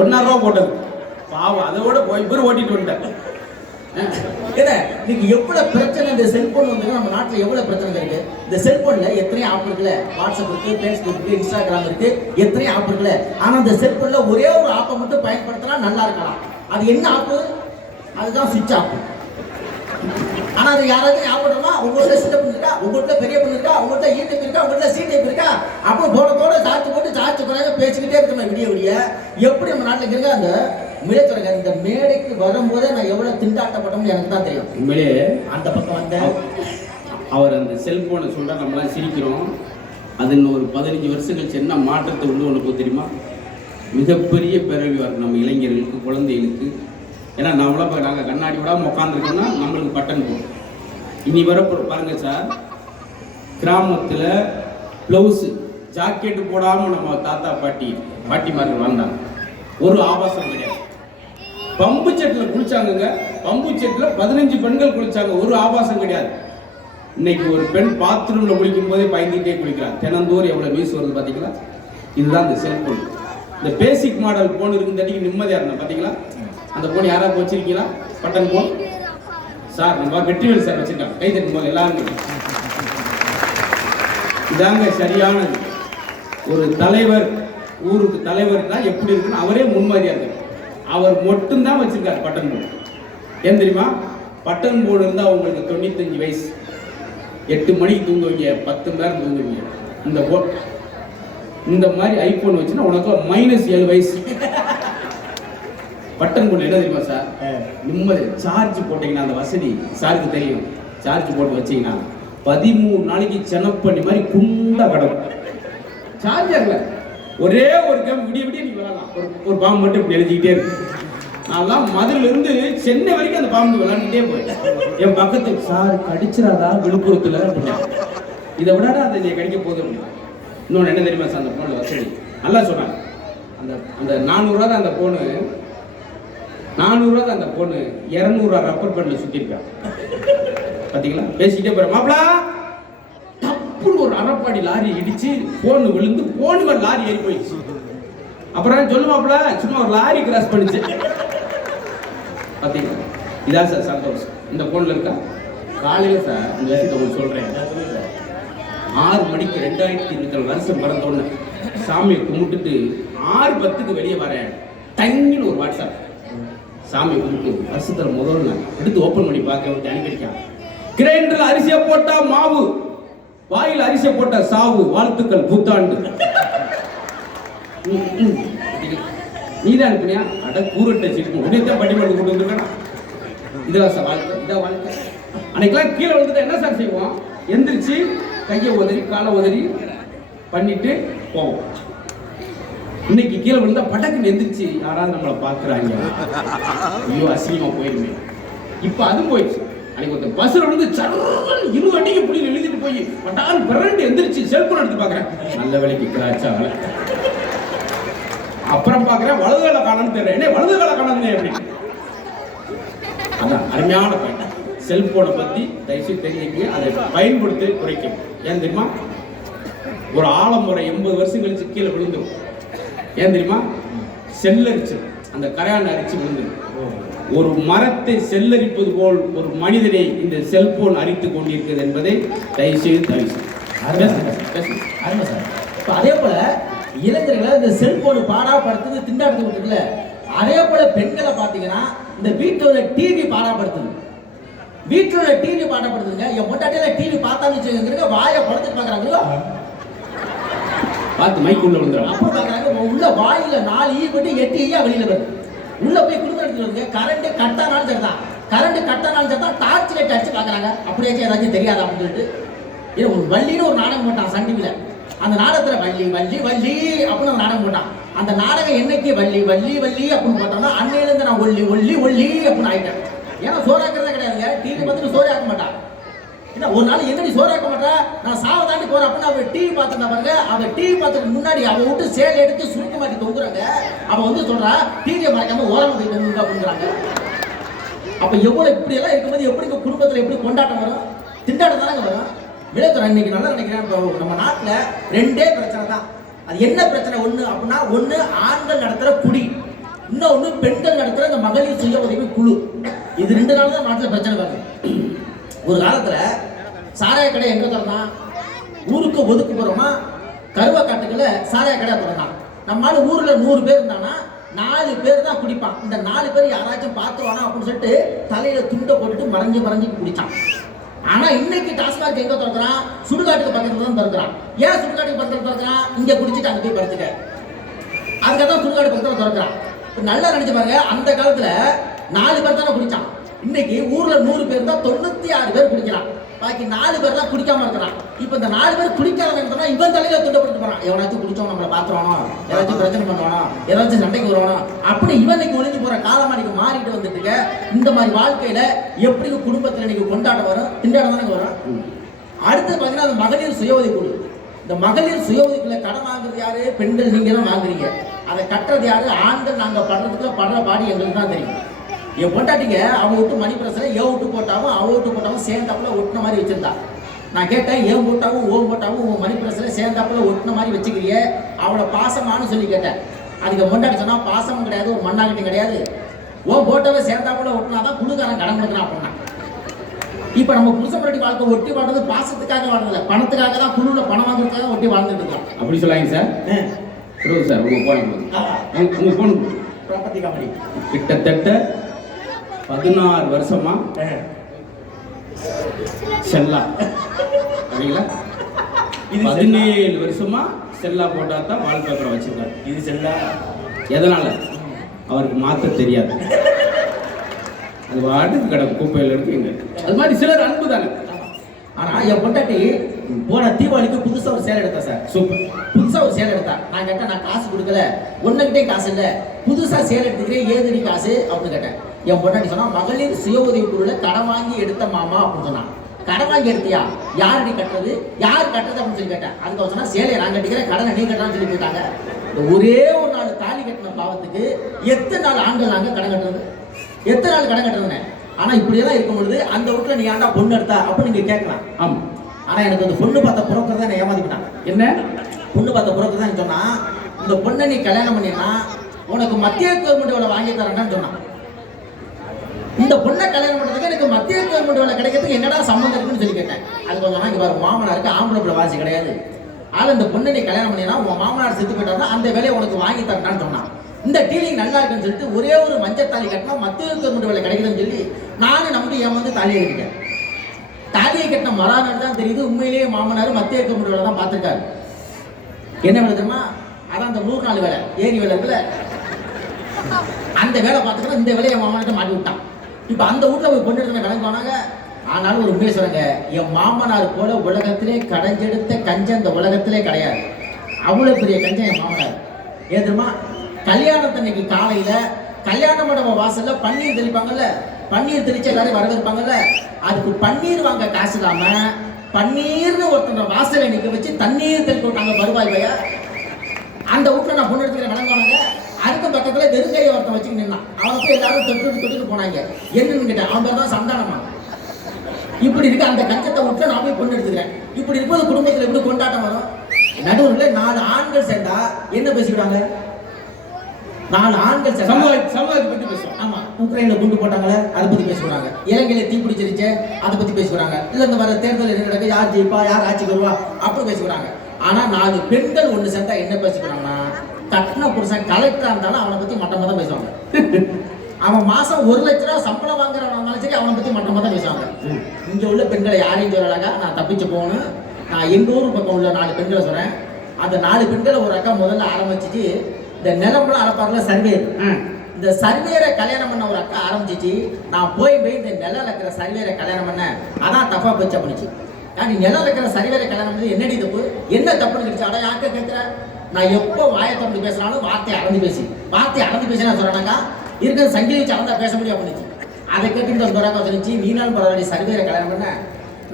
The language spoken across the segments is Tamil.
ஒன்னாயிரம் ரூபா போட்டது. பாவம் அதை விட போய் இவரு ஓட்டிட்டு வந்துட்டேன் ஏன்னா இன்னைக்கு எவ்வளவு பிரச்சனை இந்த செல்போன் வந்து நம்ம நாட்டில் எவ்வளவு பிரச்சனை இருக்கு? இந்த செல்போன்ல எத்தனை ஆப் இருக்குல்ல? வாட்ஸ்அப் இருக்கு ஃபேஸ்புக் இருக்கு இன்ஸ்டாகிராம் இருக்கு எத்தனை ஆப் இருக்குல்ல? ஆனா இந்த செல்போன்ல ஒரே ஒரு ஆப்பை மட்டும் பயன்படுத்தினா நல்லா இருக்கலாம். அது என்ன ஆப்பு அதுதான் சுவிட்ச் ஆப் ஆனா அது யாராவது ஞாபகமா உங்கள்ட்ட சின்ன பொண்ணு இருக்கா உங்கள்ட்ட பெரிய பொண்ணு இருக்கா? உங்கள்ட்ட ஈ டைப் இருக்கா? உங்கள்ட்ட சி டைப் இருக்கா? அப்போ போட சார்ஜ் போட்டு சார்ஜ் குறையாம பேசிக்கிட்டே இருக்க விடிய விடிய எப்படி நம்ம நாட்டுல இருக்க அந்த மிளத்துறைங்க இந்த மேடைக்கு வரும்போதே நான் எவ்வளவு திண்டாட்டப்பட்டோம்னு எனக்கு தான் தெரியும். உண்மையிலேயே அந்த பக்கம் வந்த அவர் அந்த செல்போனை சொல்றா நம்மளாம் சிரிக்கிறோம். அது இன்னும் ஒரு பதினஞ்சு வருஷம் கழிச்சு என்ன மாற்றத்தை உண்டு ஒன்று போய் தெரியுமா? மிகப்பெரிய பிறவி வரும் நம்ம இளைஞர்களுக்கு குழந்தைகளுக்கு. ஏன்னா நம்மளாம் இப்போ நாங்கள் கண்ணாடி விடாமல் உட்காந்துருக்கோம்னா நம்மளுக்கு பட்டன் போடும் இனி வர பாருங்க சார் கிராமத்தில் ப்ளவுஸு ஜாக்கெட்டு போடாமல் நம்ம தாத்தா பாட்டி பாட்டிமார்கள் வாழ்ந்தாங்க. ஒரு ஆபாசம் கிடையாது. பம்பு செட்டில் குளிச்சாங்கங்க. பம்பு செட்டில் பதினஞ்சு பெண்கள் குளிச்சாங்க. ஒரு ஆபாசம் கிடையாது. இன்னைக்கு ஒரு பெண் பாத்ரூம்ல குளிக்கும் போதே பயந்துட்டே குளிக்கிறான் தினந்தோறும் எவ்வளவு நியூஸ் வருது பாத்தீங்களா? இதுதான் இந்த செல்போன் இந்த பேசிக் மாடல் போன் இருக்கு தட்டிக்கு நிம்மதியா இருந்தேன். பாத்தீங்களா? அந்த போன் யாராவது வச்சிருக்கீங்களா? பட்டன் போன் சார் நம்ம வெற்றிவேல் சார் வச்சிருக்காங்க. கை தட்டும் போது எல்லாரும். இதாங்க சரியானது. ஒரு தலைவர் ஊருக்கு தலைவர் தான் எப்படி இருக்குன்னு அவரே முன்மாதிரியா இருக்கார். அவர் மட்டும்தான் வச்சிருக்காரு பட்டன் போர்டு. ஏன் தெரியுமா? பட்டன் போர்டு இருந்தா உங்களுக்கு தொண்ணூத்தஞ்சு வயசு. எட்டு மணிக்கு தூங்குவீங்க பத்து மணி நேரம் தூங்குவீங்க. இந்த போ இந்த மாதிரி ஐபோன் வச்சுன்னா உனக்கு மைனஸ் ஏழு வயசு. பட்டன் போர்டு என்ன தெரியுமா சார் நிம்மதி. சார்ஜ் போட்டீங்கன்னா அந்த வசதி சாருக்கு தெரியும். சார்ஜ் போட்டு வச்சீங்கன்னா பதிமூணு நாளைக்கு செனப்பண்ணி மாதிரி குண்டா கிடக்கும். சார்ஜர்ல ஒரே ஒரு கேம் விடிய விடிய நீ விளாடலாம் ஒரு ஒரு பாம்பு மட்டும் இப்படி எழுதிக்கிட்டே இருக்கு. நான்லாம் மதுரையில இருந்து சென்னை வரைக்கும் அந்த பாம்பு விளாண்டுட்டே போயிட்டேன் என் பக்கத்து சார் கடிச்சிடாதா விழுப்புரத்தில் அப்படின்னா. இதை விட அதை நீ கடிக்க போதும் இன்னொன்று என்ன தெரியுமா சார் அந்த போன்ல வசதி நல்லா சொன்னாங்க. அந்த அந்த நானூறுரூவா தான் அந்த போனு நானூறுரூவா தான் அந்த ஃபோனு இரநூறுவா ரப்பர் பேண்ட்ல சுத்திருக்கான். பார்த்தீங்களா பேசிக்கிட்டே போகிறேன் மாப்பிளா! டப்புன்னு லாரி இடிச்சு போன் விழுந்து போன் ஒரு லாரி ஏறி போயிடுச்சு. அப்புறம் சொல்லுவாப்புல சும்மா ஒரு லாரி கிராஸ் பண்ணிச்சு. பார்த்தீங்களா இதான் சார் சந்தோஷம். இந்த போன்ல இருக்கா? காலையில சார் இந்த விஷயத்தை உங்களுக்கு சொல்கிறேன் ஆறு மணிக்கு ரெண்டாயிரத்தி இருபத்தி நாலு வருஷம் பிறந்த சாமியை கும்பிட்டுட்டு ஆறு பத்துக்கு வெளியே வரேன். தங்கின்னு ஒரு வாட்ஸ்அப். சாமி கும்பிட்டு வருஷத்தில் முதல் நாள். எடுத்து ஓப்பன் பண்ணி பார்க்க வந்து அனுப்பியிருக்கான் கிரைண்டர்ல அரிசியை போட்டா மாவு. வாயில் அரிசியை போட்ட சாவு வாழ்த்துக்கள் புத்தாண்டு. நீ தான் நீதான் அனுப்பினியா அட கூரட்டை சிட்டு. உடனே தான் பட்டிமன்றம் கொண்டு வந்துருக்கா இதான் சார் வாழ்க்கை இதான் வாழ்க்கை. அன்னைக்கெல்லாம் கீழே விழுந்துட்டா என்ன சார் செய்வோம்? எந்திரிச்சு கையை உதறி காலை உதறி பண்ணிட்டு போவோம். இன்னைக்கு கீழே விழுந்தா படக்குன்னு எந்திரிச்சு யாராவது நம்மளை பார்க்குறாங்க. ஐயோ அசிங்கமா போயிருமே. இப்போ அது போயிடுச்சு. அன்னைக்கு ஒருத்தன் பஸ்ல விழுந்து சர்வன் இரு அடிக்கு புள்ளி எழுதிட்டு போய் பட்டால் பிறண்டு எந்திரிச்சு செல்போன் எடுத்து பார்க்குறேன். நல்ல வேலைக்கு கிராச்சா அப்புறம் பார்க்குறேன் வலது வேலை காணன்னு தெரியல என்ன வலது வேலை காணாதுங்க எப்படி? அதான் அருமையான பாயிண்ட் செல்போனை பத்தி தயவுசெய்து தெரிஞ்சுக்க அதை பயன்படுத்தி குறைக்கும் ஏன் தெரியுமா? ஒரு ஆலமுறை எண்பது வருஷம் கழிச்சு கீழே விழுந்துடும் ஏன் தெரியுமா? செல்லரிச்சு அந்த கரையான அரிச்சு விழுந்துடும் ஒரு மரத்தை செல்லரிப்பது போல் ஒரு மனிதனை இந்த செல்போன் அரித்து கொண்டிருக்கிறது என்பதை தயவுசெய்து அருமை சார். இப்போ அதே போல இளைஞர்களை இந்த செல்போன் பாடாப்படுத்துது திண்டாடுத்து விட்டுருக்குல்ல அதே போல பெண்களை பார்த்தீங்கன்னா இந்த வீட்டோட டிவி பாடாப்படுத்துது. வீட்டோட டிவி பாடப்படுத்துங்க என் பொட்டாட்டியில டிவி பார்த்தான்னு வச்சுக்கோங்க வாயை பழத்துட்டு பார்க்குறாங்களோ? பார்த்து மைக்குள்ள விழுந்துடும் அப்புறம் பார்க்குறாங்க உள்ள வாயில நாலு ஈ போட்டு எட்டு ஈயா வெளியில வருது. உள்ள போய் குடும்பம் கரண்ட் கட்டானாலும் சரிதான். கரண்ட் கட்டானாலும் சரிதான் டார்ச் லைட் அடிச்சு பார்க்குறாங்க. அப்படியாச்சும் ஏதாச்சும் தெரியாது அப்படின்னு சொல்லிட்டு ஏன் ஒரு வள்ளின்னு ஒரு நாடகம் போட்டான் சன் அந்த நாடகத்துல வள்ளி வள்ளி வள்ளி அப்படின்னு ஒரு நாடகம் போட்டான். அந்த நாடகம் என்னைக்கு வள்ளி வள்ளி வள்ளி அப்படின்னு போட்டோம்னா அன்னையிலேருந்து நான் ஒல்லி ஒல்லி ஒல்லி அப்படின்னு ஆயிட்டேன். ஏன்னா சோறாக்குறதே கிடையாதுங்க. டிவி பார்த்துட்டு சோறு ஆக்க மாட்டான். என்ன ஒரு நாள் என்னடி சோறாக்க மாட்டா? நான் சாவ தாண்டி போறேன். அப்படின்னு அவன் டிவி பார்த்துருந்தா பாருங்க. அவன் டிவி பார்த்ததுக்கு முன்னாடி அவன் விட்டு சேல் எடுத்து சுருக்க மாட்டி தொங்குறாங்க. அவன் வந்து சொல்றா டிவியை மறைக்காம ஓரமா போய் தொங்குங்க அப்படிங்கிறாங்க. அப்ப எவ்வளவு இப்படி எல்லாம் இருக்கும்போது எப்படி குடும்பத்தில் குடும்பத்துல எப்படி கொண்டாட்டம் வரும்? திண்டாட்டம் தானே வரும்? விளையாட்டு இன்னைக்கு நல்லா நினைக்கிறேன் நம்ம நாட்டில் ரெண்டே பிரச்சனை தான். அது என்ன பிரச்சனை? ஒன்று அப்படின்னா ஒன்று ஆண்கள் நடத்துகிற குடி. இன்னொன்று பெண்கள் நடத்துகிற இந்த மகளிர் சுய உதவி குழு. இது ரெண்டு நாள் தான் நாட்டில் பிரச்சனை வருது. ஒரு காலத்தில் சாராய கடை எங்க திறந்தான் ஊருக்கு ஒதுக்குப்புறமா கருவக்காட்டுக்குள்ள சாராய கடை திறந்தான் நம்மளால ஊர்ல நூறு பேர் இருந்தானா நாலு பேர் தான் குடிப்பான். இந்த நாலு பேர் யாராச்சும் பார்த்துருவானா அப்படின்னு சொல்லிட்டு தலையில துண்டை போட்டுட்டு மறைஞ்சு மறைஞ்சு குடிச்சான். ஆனா இன்னைக்கு டாஸ்மாக் எங்க திறக்கிறான்? சுடுகாட்டுக்கு பக்கத்துல தான் திறக்கிறான். ஏன் சுடுகாட்டுக்கு பக்கத்துல திறக்கிறான்? இங்க குடிச்சிட்டு அங்க போய் படுத்துக்க. அதுக்காக தான் சுடுகாடு பக்கத்துல திறக்கிறான். இப்போ நல்லா நினைச்சு பாருங்க அந்த காலத்துல நாலு பேர் தானே குடிச்சான். இன்னைக்கு ஊர்ல நூறு பேர் தான் தொண்ணூத்தி ஆறு பேர் குடிக்கிறான். பாக்கி நாலு பேர் தான் குடிக்காம இருக்கிறான். இப்போ இந்த நாலு பேர் குடிக்காதவன் இவன் தலையில துண்டப்பட்டு போறான். எவனாச்சும் குடிச்சோம் நம்மளை பாத்துருவானோ ஏதாச்சும் பிரச்சனை பண்ணுவானோ? ஏதாச்சும் சண்டைக்கு வருவானோ? அப்படி இவன் இன்னைக்கு ஒளிஞ்சு போற காலமா இன்னைக்கு மாறிட்டு வந்துட்டு இருக்க. இந்த மாதிரி வாழ்க்கையில எப்படி குடும்பத்துல இன்னைக்கு கொண்டாட வரும்? திண்டாட தானே வரும்? அடுத்து பாத்தீங்கன்னா அந்த மகளிர் சுய உதவி குழு. இந்த மகளிர் சுய உதவிக்குள்ள கடன் வாங்குறது யாரு? பெண்கள் நீங்க தான் வாங்குறீங்க. அதை கட்டுறது யாரு? ஆண்கள் நாங்க படுறதுக்குள்ள படுற பாடி எங்களுக்கு தான் தெரியும். என் பொண்டாட்டிங்க அவங்க விட்டு மணி பிரச்சனை ஏன் விட்டு போட்டாவும் அவ விட்டு போட்டாவும் சேர்ந்தாப்புல ஒட்டின மாதிரி வச்சிருந்தா. நான் கேட்டேன் ஏன் போட்டாவும் ஓம் போட்டாவும் உன் மணி பிரச்சனை சேர்ந்தாப்புல ஒட்டின மாதிரி வச்சுக்கிறிய? அவளை பாசமானு சொல்லி கேட்டேன். அதுக்கு பொண்டாட்டி சொன்னா பாசமும் கிடையாது ஒரு மண்ணாகட்டும் கிடையாது. ஓ போட்டவை சேர்ந்தாப்புல ஒட்டினாதான் குழுக்காரன் கடன் கொடுக்குறான் அப்படின்னா. இப்ப நம்ம புருஷ முன்னாடி வாழ்க்கை ஒட்டி வாழ்றது பாசத்துக்காக வாழ்றதில்ல. பணத்துக்காக தான் குழுல பணம் வாங்குறதுக்காக ஒட்டி வாழ்ந்துட்டு இருக்கோம். அப்படி சொல்லாங்க சார். சார் உங்க போன் கொடுங்க. உங்க போன் கொடுங்க. ப்ராப்பர்ட்டி காமெடி கிட்டத்தட்ட பதினாறு வருஷமா? செல்லா. சரிங்களா இது பதினேழு வருஷமா செல்லா போட்டா தான் வால்பேப்பரை வச்சிருக்காரு. இது செல்லா. எதனால? அவருக்கு மாத்த தெரியாது. அது வாட்டுக்கு கடை குப்பையில் இருக்கு? அது மாதிரி சிலர் அன்பு தானே. ஆனா என் பொண்டாட்டி போன தீபாவளிக்கு புதுசா ஒரு சேலை எடுத்தா சார். சூப்பர். புதுசா ஒரு சேலை எடுத்தா. நான் கேட்டேன் நான் காசு கொடுக்கல. ஒன்னுகிட்டே காசு இல்ல. புதுசா சேலை எடுத்துக்கிறேன் ஏதுடி காசு? அப்படின்னு கேட்டேன். என் பொண்டாட்டி சொன்னா மகளிர் சுய உதவி குழுல கடன் வாங்கி எடுத்த மாமா அப்படின்னு சொன்னான். கடன் வாங்கி எடுத்தியா? யாரடி கட்டுறது? யார் கட்டுறது அப்படின்னு சொல்லி கேட்டேன். அதுக்கு அவன் சொன்னா சேலையை நான் கட்டிக்கிறேன் கடனை நீ கட்டலாம்னு சொல்லி போயிட்டாங்க இந்த ஒரே ஒரு நாள் தாலி கட்டின பாவத்துக்கு எத்தனை நாள் ஆண்கள் நாங்க கடன் கட்டுறது? எத்தனை நாள் கடன் கட்டுறதுன்னு? ஆனா இப்படியெல்லாம் இருக்கும் பொழுது அந்த வீட்டுல நீ ஏன்டா பொண்ணு எடுத்தா? அப்படின்னு நீங்க கேட்கலாம். ஆமா. ஆனா எனக்கு அந்த பொண்ணு பார்த்த புரோக்கர் தான் என்னை ஏமாத்திட்டான் என்ன? பொண்ணு பார்த்த புரோக்கர் தான் சொன்னா இந்த பொண்ணை நீ கல்யாணம் பண்ணினா உனக்கு மத்திய கவர்மெண்ட் வேலை வாங்கி தரேன்னு சொன்னான். இந்த பொண்ணை கல்யாணம் பண்ணுறதுக்கு எனக்கு மத்திய கவர்மெண்ட் வேலை கிடைக்கிறதுக்கு என்னடா சம்மந்தம் இருக்குன்னு சொல்லி கேட்டேன். அது கொஞ்சம் இங்க பாரு மாமனாருக்கு ஆம்பளை பிள்ளை வாசி கிடையாது. ஆனால் இந்த பொண்ணை நீ கல்யாணம் பண்ணினா உன் மாமனார் செத்து போயிட்டா அந்த வேலையை உனக்கு வாங்கி தரட்டான்னு சொன்னான். இந்த டீலிங் நல்லா இருக்குன்னு சொல்லிட்டு ஒரே ஒரு மஞ்சள் தாலி கட்டினா மத்திய கவர்மெண்ட் வேலை கிடைக்குதுன்னு சொல்லி நானும் நம்பி ஏமாந்து தாலியை கட்டிட்டேன். தாலியை கட்டின மறாநாள் தான் தெரியுது உண்மையிலேயே மாமனார் மத்திய கவர்மெண்ட் வேலை தான் பார்த்துருக்காரு. என்ன வேலை தெரியுமா? அதான் அந்த நூறு நாள் வேலை ஏரி வேலை இருக்குல்ல. அந்த வேலை பார்த்துக்கிட்டா இந்த வேலையை மாமனார்ட்ட மாட்டி விட்டான். இப்போ அந்த வீட்டில் போய் பொண்ணு எடுத்து கடன் போனாங்க. ஆனாலும் ஒரு உண்மையை சொல்லுங்க என் மாமனார் போல உலகத்திலே கடைஞ்செடுத்த கஞ்சம் இந்த உலகத்திலே கிடையாது. அவ்வளோ பெரிய கஞ்சம் என் மாமனார். ஏன் தெரியுமா? கல்யாணத்தன்னைக்கு காலையில் கல்யாண மண்டப வாசல்ல பன்னீர் தெளிப்பாங்கல்ல? பன்னீர் தெளிச்சு எல்லாரும் வரவேற்பாங்கல்ல? அதுக்கு பன்னீர் வாங்க காசு இல்லாம பன்னீர்னு ஒருத்தன வாசலை நிற்க வச்சு தண்ணீர் தெளிக்க விட்டாங்க. வருவாய் பையா? அந்த வீட்டில் நான் பொண்ணு எடுத்துக்கிற வணங்குவாங்க அடுத்த பக்கத்தில் வெறுங்கையை ஒருத்தன் வச்சுக்கிட்டு அவனுக்கு எல்லாரும் தொட்டு தொட்டுட்டு போனாங்க. என்னன்னு கேட்டேன் அவன் தான் சந்தானமா இப்படி இருக்க அந்த கஞ்சத்தை விட்டு நான் போய் பொண்ணு எடுத்துக்கிறேன். இப்படி இருக்கும்போது குடும்பத்துல எப்படி கொண்டாட்டம் வரும்? நடுவில் நாலு ஆண்கள் சேர்ந்தா என்ன பேசிக்கிறாங்க? நாலு ஆண்கள் சமூகத்தை பத்தி பேசுவோம். ஆமா உக்ரைன்ல குண்டு போட்டாங்களே அதை பத்தி பேசுறாங்க இலங்கையில தீ பிடிச்சிருச்சு அதை பத்தி பேசுறாங்க இல்ல இந்த வர தேர்தல் என்ன நடக்கு யார் ஜெயிப்பா? யார் ஆட்சிக்கு வருவா? அப்படி பேசுறாங்க ஆனா நாலு பெண்கள் ஒண்ணு சேர்ந்தா என்ன பேசிக்கிறாங்கன்னா கட்டின புருஷன் கலெக்டரா இருந்தாலும் அவனை பத்தி மட்டமா தான் பேசுவாங்க. அவன் மாசம் ஒரு லட்ச ரூபா சம்பளம் வாங்குறவன் இருந்தாலும் சரி அவனை பத்தி மட்டமா தான் பேசுவாங்க. இங்க உள்ள பெண்களை யாரையும் சொல்லலாங்க நான் தப்பிச்சு போகணும். நான் எங்க ஊர் பக்கம் உள்ள நாலு பெண்களை சொல்றேன். அந்த நாலு பெண்களை ஒரு அக்கா முதல்ல ஆரம்பிச்சிட்டு இந்த நிலம்லாம் அளப்பாருல சர்வேர் இந்த சர்வேரை கல்யாணம் பண்ண ஒரு அக்கா ஆரம்பிச்சிச்சு. நான் போய் போய் இந்த நிலம் இருக்கிற சர்வேரை கல்யாணம் பண்ண அதான் தப்பா பச்சை பண்ணிச்சு ஏன் நீ நிலம் இருக்கிற சர்வேரை கல்யாணம் பண்ணி என்னடி தப்பு? என்ன தப்புன்னு கிடைச்சு அட யாக்க கேட்கிற? நான் எப்போ வாயை தமிழ் பேசினாலும் வார்த்தை அளந்து பேசி. வார்த்தை அளந்து பேசினா சொல்றானாக்கா இருக்கிற சங்கிலி வச்சு அளந்தா பேச முடியும் அப்படிச்சு அதை கேட்டு இந்த துராக்கா சொல்லிச்சு நீனாலும் பரவாயில்ல சர்வேரை கல்யாணம் பண்ண.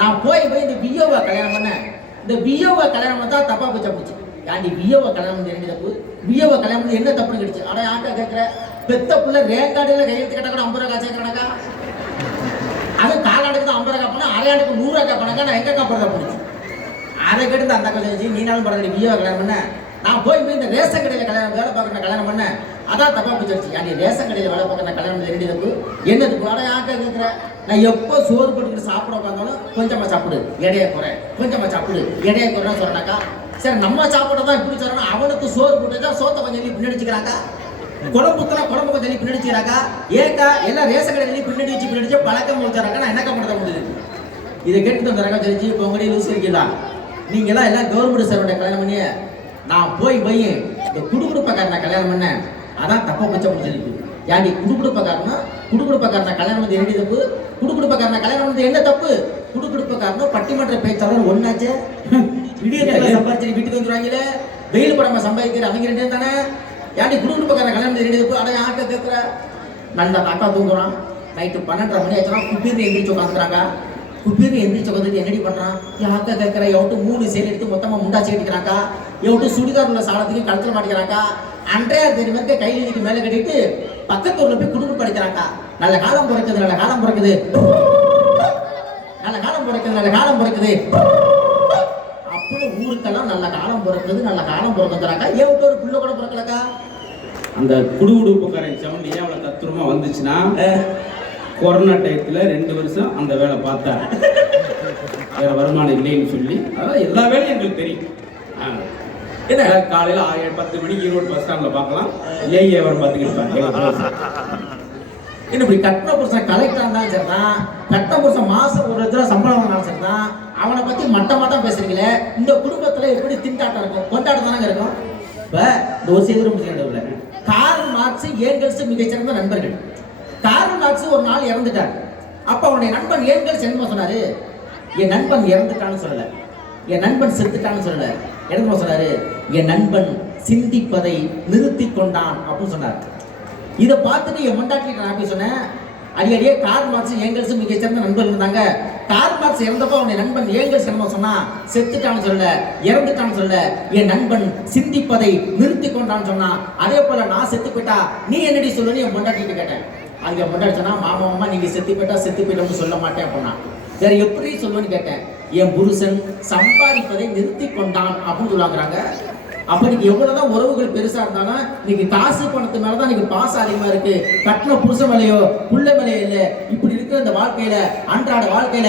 நான் போய் போய் இந்த பியோவை கல்யாணம் பண்ணேன் இந்த பியோவை கல்யாணம் பண்ணா தப்பா போச்சு அப்படிச்சு ஏன்டி பியோவை கல்யாணம் பண்ணி என்ன தப்பு? பியோவை கல்யாணம் பண்ணி என்ன தப்புன்னு கிடைச்சு ஆனால் யார்கிட்ட கேட்கிற பெத்த புள்ள ரேங்காடியில் கையெழுத்து கேட்டா கூட ஐம்பது ரூபா காசு கேட்கறாக்கா அது காலாண்டுக்கு தான் ஐம்பது ரூபா பண்ணா அரையாண்டுக்கு நூறு ரூபா பண்ணாக்கா நான் எங்க காப்பறதா பண்ணிச்சு அதை கேட்டு அந்த அக்கா சொல்லிச்சு நீ நாளும் பரவாயில்ல பியோவை கல்யாணம் பண்ணேன் நான் போய் போய் இந்த ரேஷன் கடையில் கல்யாணம் வேலை பார்க்குற கல்யாணம் பண்ணேன் அதான் தப்பா போச்சு ஏன் நீ ரேஷன் கடையில் வேலை பார்க்குற கல்யாணம் ரெடி தப்பு என்னது குறையாக இருக்கிற நான் எப்போ சோறு போட்டுக்கிட்டு சாப்பிட உட்காந்தாலும் கொஞ்சமாக சாப்பிடு எடைய குறை. கொஞ்சமாக சாப்பிடு எடைய குறைன்னு சொன்னாக்கா சரி நம்ம சாப்பிட தான் இப்படி சொல்லணும் அவனுக்கு சோறு போட்டு தான் சோத்தை கொஞ்சம் நீ பின்னாடி வச்சுக்கிறாங்க குழம்பு கொஞ்சம் நீ ஏக்கா எல்லாம் ரேஷன் கடையில் நீ பின்னாடி வச்சு பின்னாடி பழக்கம் வச்சுறாங்க நான் என்ன பண்ண முடியுது? இதை கேட்டு அந்த தெரிஞ்சு இப்போ லூஸ் இருக்கீங்களா நீங்க எல்லாம் எல்லாம் கவர்மெண்ட் சர்வெண்ட்டை கல்யாணம் பண்ணி நான் போய் போய் இந்த குடுகுடுப்பக்காரனை கல்யாணம் பண்ணேன். அதான் தப்பா பச்சை முடிச்சிருக்கு ஏன்டி குடுகுடுப்பக்காரனா? குடுகுடுப்பக்காரனை கல்யாணம் பண்ணி ரெண்டு தப்பு? குடுகுடுப்பக்காரனை கல்யாணம் பண்ணது என்ன தப்பு? குடுகுடுப்பக்காரனும் பட்டிமன்ற பேச்சாளர் ஒன்னாச்சே? விடியத்துல சம்பாதிச்சு வீட்டுக்கு வந்துருவாங்களே வெயில் படமா சம்பாதிக்கிற அவங்க ரெண்டு தானே? ஏன்டி குடுகுடுப்பக்காரனை கல்யாணம் பண்ணி ரெண்டு தப்பு? அட யார்கிட்ட கேட்குற நல்லா தாத்தா தூங்குறான். நைட்டு பன்னெண்டரை மணி ஆச்சுன்னா குப்பீர்னு எந்திரிச்சு உட்காந்துக்கிறாங்க. குப்பீர்னு எந்திரிச்சு உட்காந்துட்டு என்னடி பண்றான்? யாக்கா கேட்குற எவட்டு மூணு சேல் எடுத்து மொத்தமா முண்டாச்சு கட்டிக்கிறாக்கா எவட்டு சுடிதார் உள்ள சாலத்துக்கு கழுத்துல மாட்டிக்கிறாக்கா? அன்றையார் தேதி மாதிரி கையில் மேலே கட்டிட்டு பக்கத்து ஊர்ல போய் குடும்பம் படிக்கிறாக்கா? நல்ல காலம் பிறக்குது நல்ல காலம் பிறக்குது. நல்ல காலம் பிறக்குது நல்ல காலம் பிறக்குது. அப்புறம் ஊருக்கெல்லாம் நல்ல காலம் பிறக்குது நல்ல காலம் பிறக்குதுறாக்கா? ஏன் விட்டு ஒரு புள்ள கூட பிறக்கலக்கா? அந்த குடுகுடுப்புக்காரன் சவுண்ட் ஏன் அவ்வளோ தத்துரமா வந்துச்சுன்னா கொரோனா டயத்துல ரெண்டு வருஷம் அந்த வேலை பார்த்தார். வேற வருமானம் இல்லைன்னு சொல்லி. அதான் எல்லா வேலையும் எங்களுக்கு தெரியும். என்ன? காலையில ஆயிரம் பத்து மணிக்கு ஈரோடு பஸ் ஸ்டாண்ட்ல பார்க்கலாம். ஏஐ அவர் பார்த்துக்கிட்டு என்ன இன்னும் இப்படி கட்டின புருஷன் கலெக்டர் இருந்தாலும் சரிதான் கட்டின புருஷன் மாசம் ஒரு லட்ச சம்பளம் வாங்கினாலும் சரிதான் அவனை பத்தி மட்டமா தான் பேசுறீங்களே? இந்த குடும்பத்துல எப்படி திண்டாட்டம் இருக்கும்? கொண்டாட்டம் தானே இருக்கும். இப்ப இந்த ஒரு செய்தி முடிச்சுக்கிட்டு கார்ல் மார்க்ஸ் ஏங்கல்ஸ் மிகச்சிறந்த நண்பர்கள். கார்ல் மார்க்ஸ் ஒரு நாள் இறந்துட்டார். அப்ப அவனுடைய நண்பன் ஏங்கல்ஸ் என்ன சொன்னாரு. என் நண்பன் இறந்துட்டான்னு சொல்லல. என் நண்பன் செத்துட்டான்னு சொல்லல. என்ன சொன்னாரு என் நண்பன் சிந்திப்பதை நிறுத்தி கொண்டான் அப்படின்னு சொன்னார். இதை பார்த்துட்டு என் மண்டாட்டி நான் போய் சொன்னேன் அடிக்கடியே கார் மார்க்ஸ் ஏங்கல்ஸ் மிக சிறந்த நண்பர்கள் இருந்தாங்க. கார் மார்க்ஸ் இறந்தப்போ அவனுடைய நண்பன் ஏங்கல்ஸ் என்ன சொன்னா செத்துட்டான்னு சொல்ல இறந்துட்டான்னு சொல்ல என் நண்பன் சிந்திப்பதை நிறுத்தி கொண்டான்னு சொன்னான் அதே போல நான் செத்து போயிட்டா நீ என்னடி சொல்லுன்னு என் மண்டாட்டி கேட்டேன். அது என் மண்டாட்டி சொன்னா மாமா மாமா நீங்க செத்து போயிட்டா செத்து போயிட்டோம்னு சொல்ல மாட்டேன் அப்படின்னா. வேற எப்படி சொல்லுவேன்னு கேட்டேன். என் புருஷன் சம்பாதிப்பதை நிறுத்தி கொண்டான் அப்படின்னு சொல்லுவாங்கிறாங்க. அப்ப நீங்க எவ்வளவுதான் உறவுகள் பெருசா இருந்தாலும் இன்னைக்கு காசு பணத்து மேலதான் இன்னைக்கு பாசம் அதிகமா இருக்கு. கட்டின புருஷ மேலையோ புள்ள மேலையோ இல்ல. இப்படி இருக்கிற இந்த வாழ்க்கையில அன்றாட வாழ்க்கையில